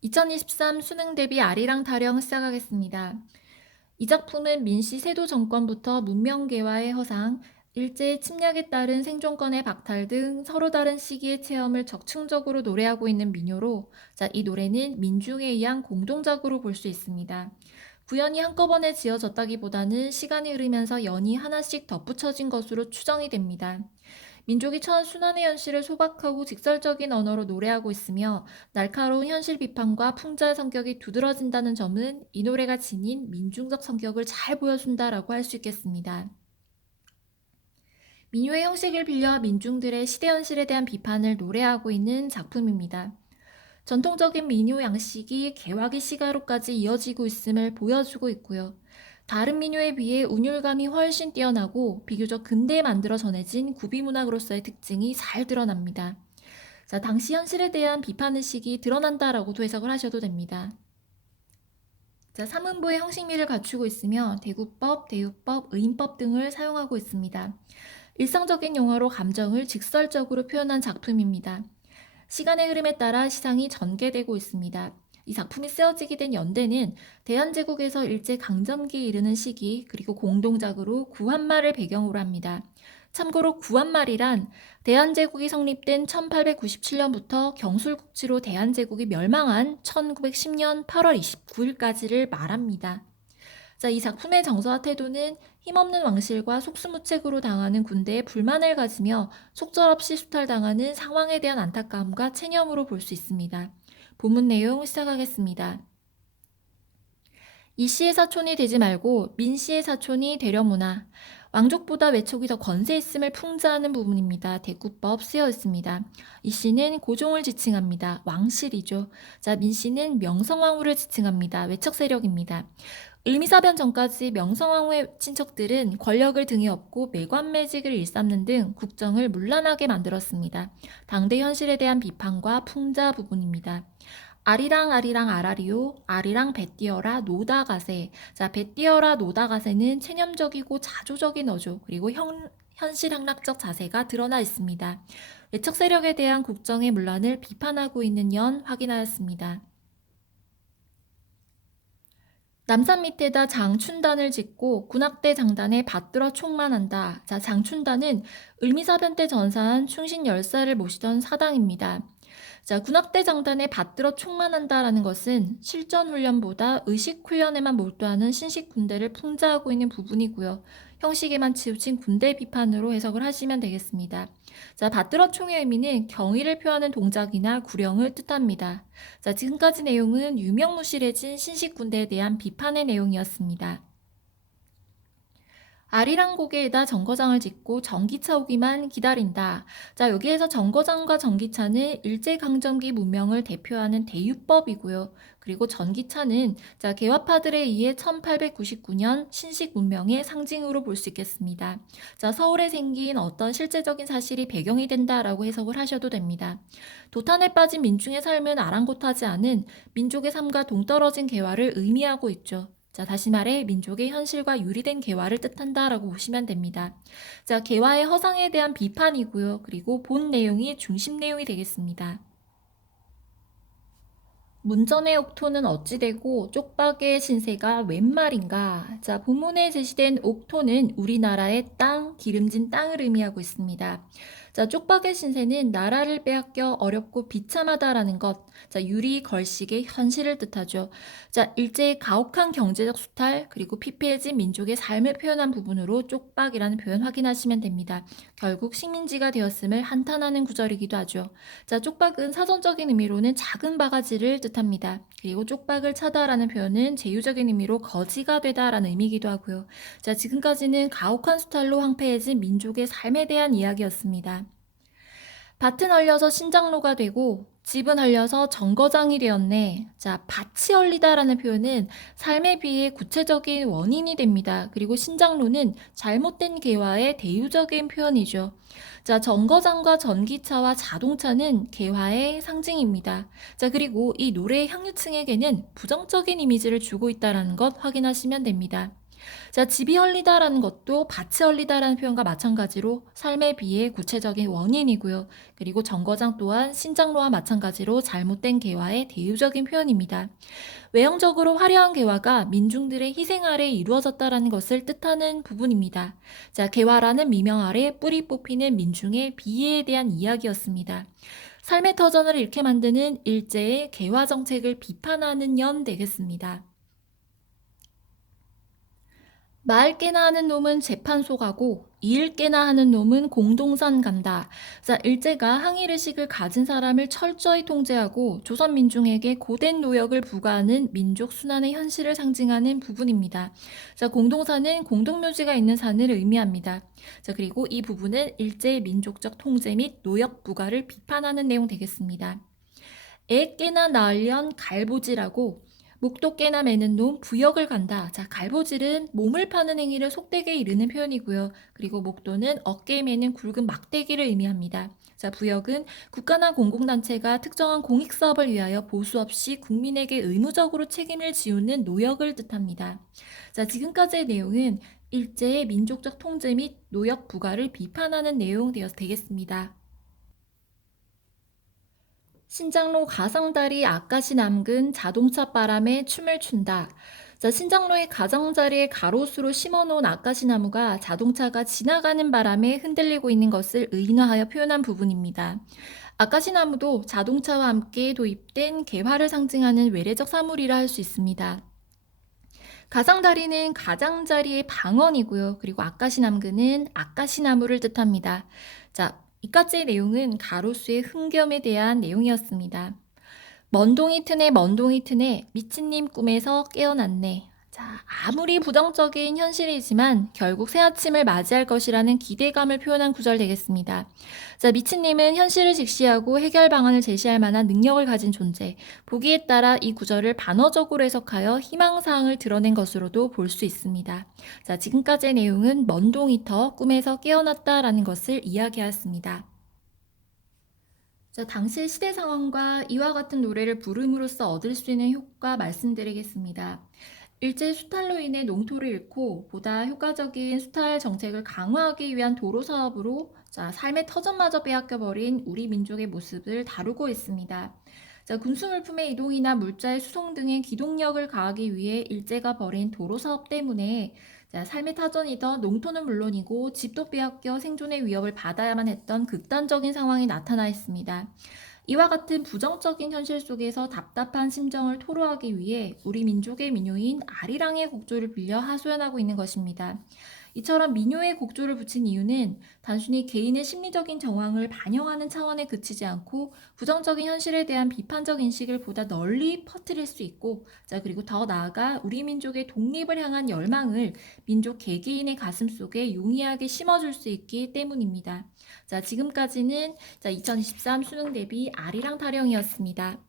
2023 수능 대비 아리랑 타령 시작하겠습니다. 이 작품은 민씨 세도 정권부터 문명개화의 허상, 일제의 침략에 따른 생존권의 박탈 등 서로 다른 시기의 체험을 적층적으로 노래하고 있는 민요로, 이 노래는 민중에 의한 공동작으로 볼 수 있습니다. 구연이 한꺼번에 지어졌다기보다는 시간이 흐르면서 연이 하나씩 덧붙여진 것으로 추정이 됩니다. 민족이 처한 순환의 현실을 소박하고 직설적인 언어로 노래하고 있으며 날카로운 현실 비판과 풍자의 성격이 두드러진다는 점은 이 노래가 지닌 민중적 성격을 잘 보여준다라고 할 수 있겠습니다. 민요의 형식을 빌려 민중들의 시대 현실에 대한 비판을 노래하고 있는 작품입니다. 전통적인 민요 양식이 개화기 시가로까지 이어지고 있음을 보여주고 있고요. 다른 민요에 비해 운율감이 훨씬 뛰어나고 비교적 근대에 만들어 전해진 구비문학으로서의 특징이 잘 드러납니다. 당시 현실에 대한 비판의식이 드러난다라고도 해석을 하셔도 됩니다. 사문보의 형식미를 갖추고 있으며 대구법, 대유법, 의인법 등을 사용하고 있습니다. 일상적인 용어로 감정을 직설적으로 표현한 작품입니다. 시간의 흐름에 따라 시상이 전개되고 있습니다. 이 작품이 쓰여지게 된 연대는 대한제국에서 일제강점기에 이르는 시기, 그리고 공동작으로 구한말을 배경으로 합니다. 참고로 구한말이란 대한제국이 성립된 1897년부터 경술국지로 대한제국이 멸망한 1910년 8월 29일까지를 말합니다. 이 작품의 정서와 태도는 힘없는 왕실과 속수무책으로 당하는 군대에 불만을 가지며 속절없이 수탈당하는 상황에 대한 안타까움과 체념으로 볼 수 있습니다. 본문 내용 시작하겠습니다. 이씨의 사촌이 되지 말고 민씨의 사촌이 되려무나. 왕족보다 외척이 더 건세 있음을 풍자하는 부분입니다. 대구법 쓰여 있습니다. 이씨는 고종을 지칭합니다. 왕실이죠. 민씨는 명성황후를 지칭합니다. 외척 세력입니다. 을미사변 전까지 명성황후의 친척들은 권력을 등에 업고 매관매직을 일삼는 등 국정을 문란하게 만들었습니다. 당대 현실에 대한 비판과 풍자 부분입니다. 아리랑 아리랑 아라리요 아리랑 배띄어라 노다가세. 배띄어라 노다가세는 체념적이고 자조적인 어조, 그리고 현실학락적 자세가 드러나 있습니다. 외척 세력에 대한 국정의 문란을 비판하고 있는 연 확인하였습니다. 남산 밑에다 장춘단을 짓고 군악대 장단에 받들어 총만한다. 장춘단은 을미사변 때 전사한 충신 10살을 모시던 사당입니다. 군악대 장단에 받들어 총만한다라는 것은 실전 훈련보다 의식 훈련에만 몰두하는 신식 군대를 풍자하고 있는 부분이고요. 형식에만 치우친 군대 비판으로 해석을 하시면 되겠습니다. 받들어 총의 의미는 경의를 표하는 동작이나 구령을 뜻합니다. 지금까지 내용은 유명무실해진 신식 군대에 대한 비판의 내용이었습니다. 아리랑 고개에다 정거장을 짓고 전기차 오기만 기다린다. 여기에서 정거장과 전기차는 일제강점기 문명을 대표하는 대유법이고요. 그리고 전기차는 개화파들에 의해 1899년 신식 문명의 상징으로 볼 수 있겠습니다. 서울에 생긴 어떤 실제적인 사실이 배경이 된다라고 해석을 하셔도 됩니다. 도탄에 빠진 민중의 삶은 아랑곳하지 않은 민족의 삶과 동떨어진 개화를 의미하고 있죠. 다시 말해 민족의 현실과 유리된 개화를 뜻한다라고 보시면 됩니다. 개화의 허상에 대한 비판이고요. 그리고 본 내용이 중심 내용이 되겠습니다. 문전의 옥토는 어찌 되고 쪽박의 신세가 웬 말인가? 본문에 제시된 옥토는 우리나라의 땅, 기름진 땅을 의미하고 있습니다. 쪽박의 신세는 나라를 빼앗겨 어렵고 비참하다라는 것, 유리 걸식의 현실을 뜻하죠. 일제의 가혹한 경제적 수탈, 그리고 피폐해진 민족의 삶을 표현한 부분으로 쪽박이라는 표현 확인하시면 됩니다. 결국 식민지가 되었음을 한탄하는 구절이기도 하죠. 쪽박은 사전적인 의미로는 작은 바가지를 뜻합니다. 그리고 쪽박을 차다라는 표현은 제휴적인 의미로 거지가 되다라는 의미이기도 하고요. 지금까지는 가혹한 수탈로 황폐해진 민족의 삶에 대한 이야기였습니다. 밭은 헐려서 신장로가 되고 집은 헐려서 정거장이 되었네. 밭이 헐리다라는 표현은 삶에 비해 구체적인 원인이 됩니다. 그리고 신장로는 잘못된 개화의 대유적인 표현이죠. 정거장과 전기차와 자동차는 개화의 상징입니다. 그리고 이 노래의 향유층에게는 부정적인 이미지를 주고 있다는 것 확인하시면 됩니다. 자, 집이 헐리다라는 것도 밭이 헐리다라는 표현과 마찬가지로 삶에 비해 구체적인 원인이고요. 그리고 정거장 또한 신장로와 마찬가지로 잘못된 개화의 대유적인 표현입니다. 외형적으로 화려한 개화가 민중들의 희생 아래 이루어졌다라는 것을 뜻하는 부분입니다. 자, 개화라는 미명 아래 뿌리 뽑히는 민중의 비애에 대한 이야기였습니다. 삶의 터전을 잃게 만드는 일제의 개화 정책을 비판하는 연 되겠습니다. 말 깨나 하는 놈은 재판소 가고 일 깨나 하는 놈은 공동산 간다. 자, 일제가 항일의식을 가진 사람을 철저히 통제하고 조선 민중에게 고된 노역을 부과하는 민족 순환의 현실을 상징하는 부분입니다. 자, 공동산은 공동묘지가 있는 산을 의미합니다. 자, 그리고 이 부분은 일제의 민족적 통제 및 노역 부과를 비판하는 내용 되겠습니다. 애 깨나 낳으련 갈보지라고 목도 깨나 매는 놈 부역을 간다. 자, 갈보질은 몸을 파는 행위를 속되게 이르는 표현이고요. 그리고 목도는 어깨에 매는 굵은 막대기를 의미합니다. 자, 부역은 국가나 공공단체가 특정한 공익사업을 위하여 보수 없이 국민에게 의무적으로 책임을 지우는 노역을 뜻합니다. 자, 지금까지의 내용은 일제의 민족적 통제 및 노역 부과를 비판하는 내용 되겠습니다. 신장로 가상다리 아까시 남근 자동차 바람에 춤을 춘다. 자, 신장로의 가장자리에 가로수로 심어놓은 아까시 나무가 자동차가 지나가는 바람에 흔들리고 있는 것을 의인화하여 표현한 부분입니다. 아까시 나무도 자동차와 함께 도입된 개화를 상징하는 외래적 사물이라 할 수 있습니다. 가상다리는 가장자리의 방언이고요. 그리고 아까시 남근은 아까시 나무를 뜻합니다. 자, 이까지의 내용은 가로수의 흥겸에 대한 내용이었습니다. 먼동이 트네 먼동이 트네 미친님 꿈에서 깨어났네. 자, 아무리 부정적인 현실이지만 결국 새 아침을 맞이할 것이라는 기대감을 표현한 구절 되겠습니다. 자, 미친님은 현실을 직시하고 해결 방안을 제시할 만한 능력을 가진 존재. 보기에 따라 이 구절을 반어적으로 해석하여 희망사항을 드러낸 것으로도 볼 수 있습니다. 자, 지금까지의 내용은 먼동이 터 꿈에서 깨어났다라는 것을 이야기하였습니다. 자, 당시의 시대 상황과 이와 같은 노래를 부름으로써 얻을 수 있는 효과 말씀드리겠습니다. 일제 수탈로 인해 농토를 잃고 보다 효과적인 수탈 정책을 강화하기 위한 도로 사업으로 자, 삶의 터전마저 빼앗겨버린 우리 민족의 모습을 다루고 있습니다. 자, 군수물품의 이동이나 물자의 수송 등의 기동력을 가하기 위해 일제가 벌인 도로 사업 때문에 자, 삶의 타전이던 농토는 물론이고 집도 빼앗겨 생존의 위협을 받아야만 했던 극단적인 상황이 나타나 있습니다. 이와 같은 부정적인 현실 속에서 답답한 심정을 토로하기 위해 우리 민족의 민요인 아리랑의 곡조를 빌려 하소연하고 있는 것입니다. 이처럼 민요의 곡조를 붙인 이유는 단순히 개인의 심리적인 정황을 반영하는 차원에 그치지 않고 부정적인 현실에 대한 비판적 인식을 보다 널리 퍼뜨릴 수 있고, 자, 그리고 더 나아가 우리 민족의 독립을 향한 열망을 민족 개개인의 가슴 속에 용이하게 심어줄 수 있기 때문입니다. 자, 지금까지는 2023 수능 대비 아리랑 타령이었습니다.